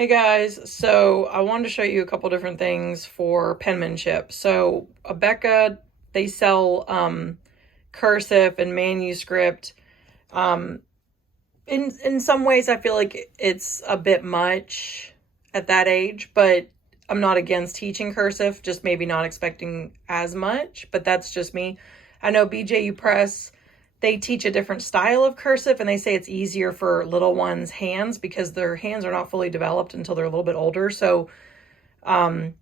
Hey guys, so I wanted to show you a couple different things for penmanship. So Abeka, they sell cursive and manuscript. Um, in some ways, I feel like it's a bit much at that age, but I'm not against teaching cursive, just maybe not expecting as much, but that's just me. I know BJU Press, they teach a different style of cursive, and they say it's easier for little ones' hands because their hands are not fully developed until they're a little bit older. So they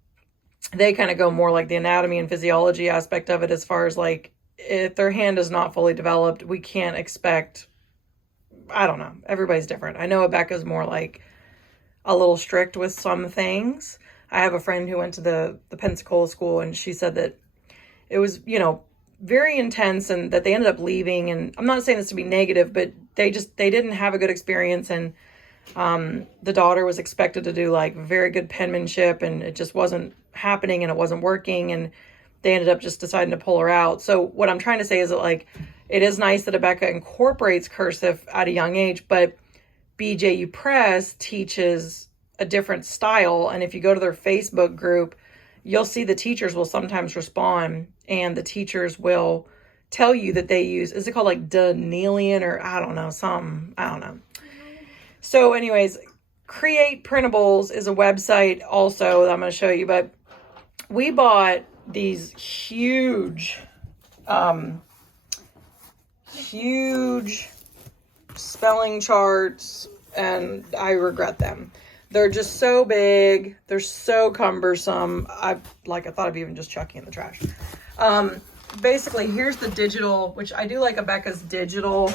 kind of go more like the anatomy and physiology aspect of it, as far as like if their hand is not fully developed, we can't expect, I don't know, everybody's different. I know Abeka's more like a little strict with some things. I have a friend who went to the Pensacola school, and she said that it was, very intense, and that they ended up leaving. And I'm not saying this to be negative, but they didn't have a good experience. And the daughter was expected to do like very good penmanship, and it just wasn't happening, and it wasn't working, and they ended up just deciding to pull her out. So what I'm trying to say is that, like, it is nice that Abeka incorporates cursive at a young age, but BJU Press teaches a different style. And if you go to their Facebook group, you'll see the teachers will sometimes respond, and the teachers will tell you that they use, is it called like Danielian, or I don't know, something, I don't know. So anyways, Create Printables is a website also that I'm going to show you, but we bought these huge spelling charts, and I regret them. They're just so big. They're so cumbersome. I thought of even just chucking in the trash. Basically, here's the digital, which I do like Abeka's digital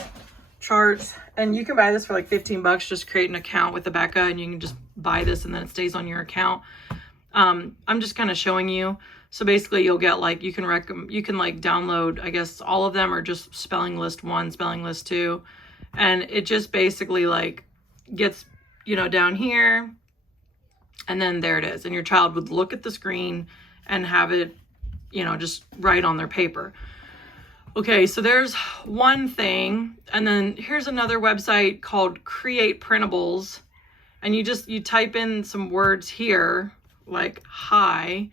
charts. And you can buy this for like 15 bucks. Just create an account with Abeka, and you can just buy this, and then it stays on your account. I'm just kind of showing you. So basically, you'll get like, you can like download, I guess, all of them, or just spelling list 1, spelling list 2. And it just basically like gets, down here, and then there it is. And your child would look at the screen and have it, just write on their paper. Okay, so there's one thing. And then here's another website called Create Printables. And you type in some words here, like hi,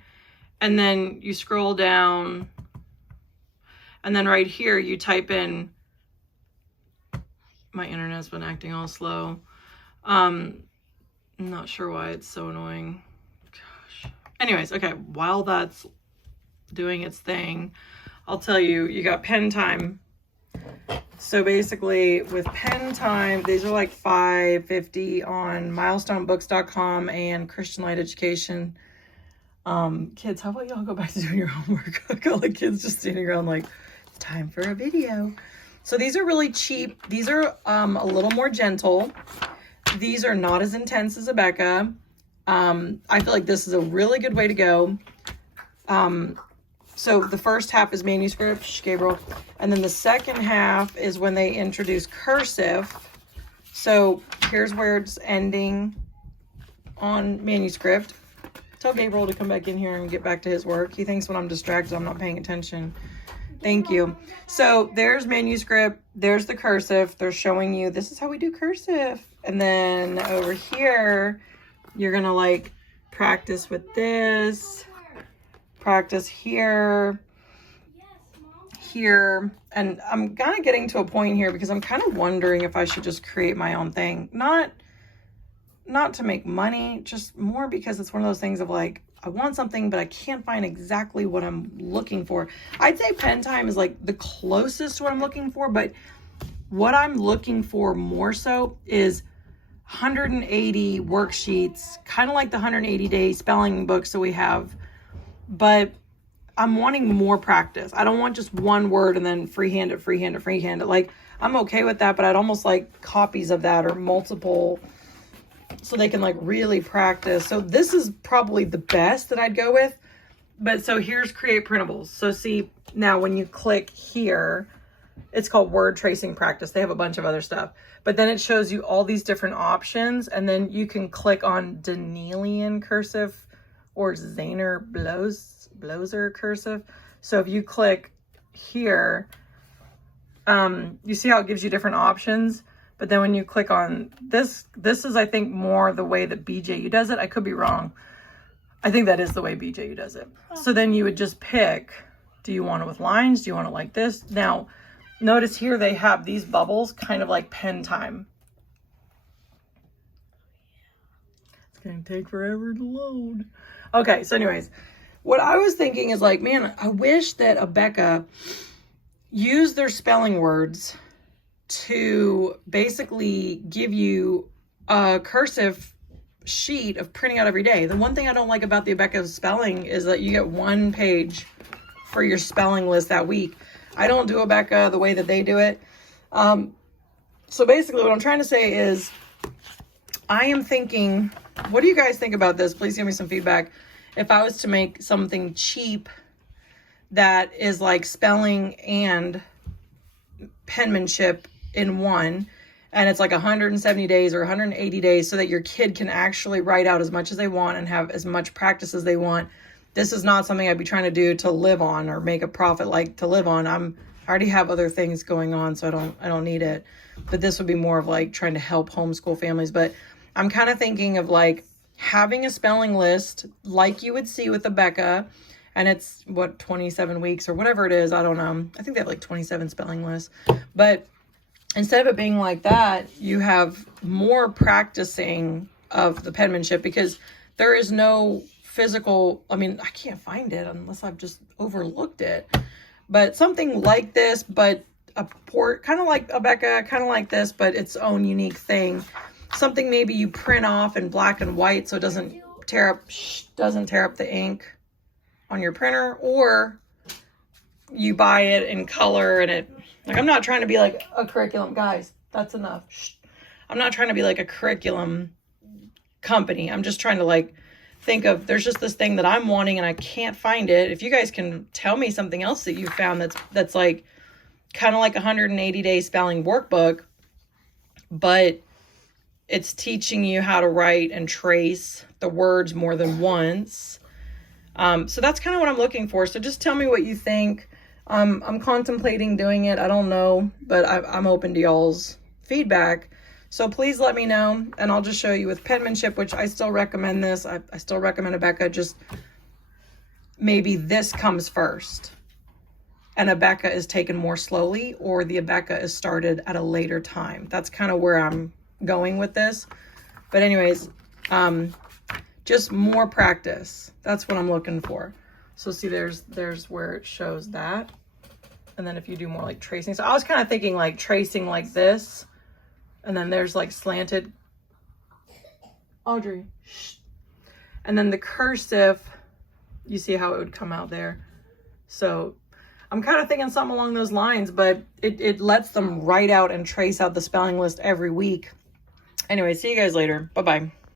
and then you scroll down, and then right here you type in, my internet's been acting all slow. I'm not sure why it's so annoying. Gosh. Anyways, okay, while that's doing its thing, I'll tell you, you got Pentime. So basically with Pentime, these are like $5.50 on milestonebooks.com and Christian Light Education. Kids, how about y'all go back to doing your homework? I got like kids just standing around like, it's time for a video. So these are really cheap. These are a little more gentle. These are not as intense as Abeka. I feel like this is a really good way to go. So the first half is manuscript, shh, Gabriel. And then the second half is when they introduce cursive. So here's where it's ending on manuscript. Tell Gabriel to come back in here and get back to his work. He thinks when I'm distracted, I'm not paying attention. Thank you. So there's manuscript, there's the cursive. They're showing you, this is how we do cursive. And then over here, you're gonna like practice with this, practice here, here. And I'm kind of getting to a point here because I'm kind of wondering if I should just create my own thing. Not to make money, just more because it's one of those things of like, I want something, but I can't find exactly what I'm looking for. I'd say Pentime is like the closest to what I'm looking for, but what I'm looking for more so is 180 worksheets, kind of like the 180-day spelling books that we have, but I'm wanting more practice. I don't want just one word and then freehand it. Like, I'm okay with that, but I'd almost like copies of that or multiple, so they can like really practice. So this is probably the best that I'd go with. But so here's Create Printables. So see, now when you click here, it's called Word Tracing Practice. They have a bunch of other stuff, but then it shows you all these different options, and then you can click on Danielian cursive or Zahner Bloser cursive. So if you click here, you see how it gives you different options. But then when you click on this, this is, I think, more the way that BJU does it. I could be wrong. I think that is the way BJU does it. So then you would just pick, do you want it with lines? Do you want it like this? Now, notice here they have these bubbles, kind of like Pentime. It's going to take forever to load. Okay, so anyways, what I was thinking is like, man, I wish that Abeka used their spelling words to basically give you a cursive sheet of printing out every day. The one thing I don't like about the Abeka spelling is that you get one page for your spelling list that week. I don't do Abeka the way that they do it. So basically what I'm trying to say is I am thinking, what do you guys think about this? Please give me some feedback. If I was to make something cheap that is like spelling and penmanship in one, and it's like 170 days or 180 days so that your kid can actually write out as much as they want and have as much practice as they want. This is not something I'd be trying to do to live on or make a profit like to live on. I already have other things going on, so I don't need it. But this would be more of like trying to help homeschool families. But I'm kind of thinking of like having a spelling list like you would see with Abeka, and it's what, 27 weeks or whatever it is. I don't know. I think they have like 27 spelling lists. But instead of it being like that, you have more practicing of the penmanship, because there is no physical, I mean, I can't find it unless I've just overlooked it. But something like this, but a port, kind of like Abeka, kind of like this, but its own unique thing. Something maybe you print off in black and white so it doesn't tear up the ink on your printer, or you buy it in color and it, like, I'm not trying to be like a curriculum, guys, that's enough. I'm not trying to be like a curriculum company. I'm just trying to like think of, there's just this thing that I'm wanting and I can't find it. If you guys can tell me something else that you found that's like kind of like 180-day spelling workbook, but it's teaching you how to write and trace the words more than once. So that's kind of what I'm looking for. So just tell me what you think. I'm contemplating doing it. I don't know, but I'm open to y'all's feedback. So please let me know, and I'll just show you with penmanship, which I still recommend this. I still recommend Abeka, just maybe this comes first and Abeka is taken more slowly, or the Abeka is started at a later time. That's kind of where I'm going with this. But anyways, just more practice. That's what I'm looking for. So see, there's where it shows that. And then if you do more like tracing, so I was kind of thinking like tracing like this, and then there's like slanted, Audrey, shh. And then the cursive, you see how it would come out there. So I'm kind of thinking something along those lines, but it lets them write out and trace out the spelling list every week. Anyway, see you guys later. Bye-bye.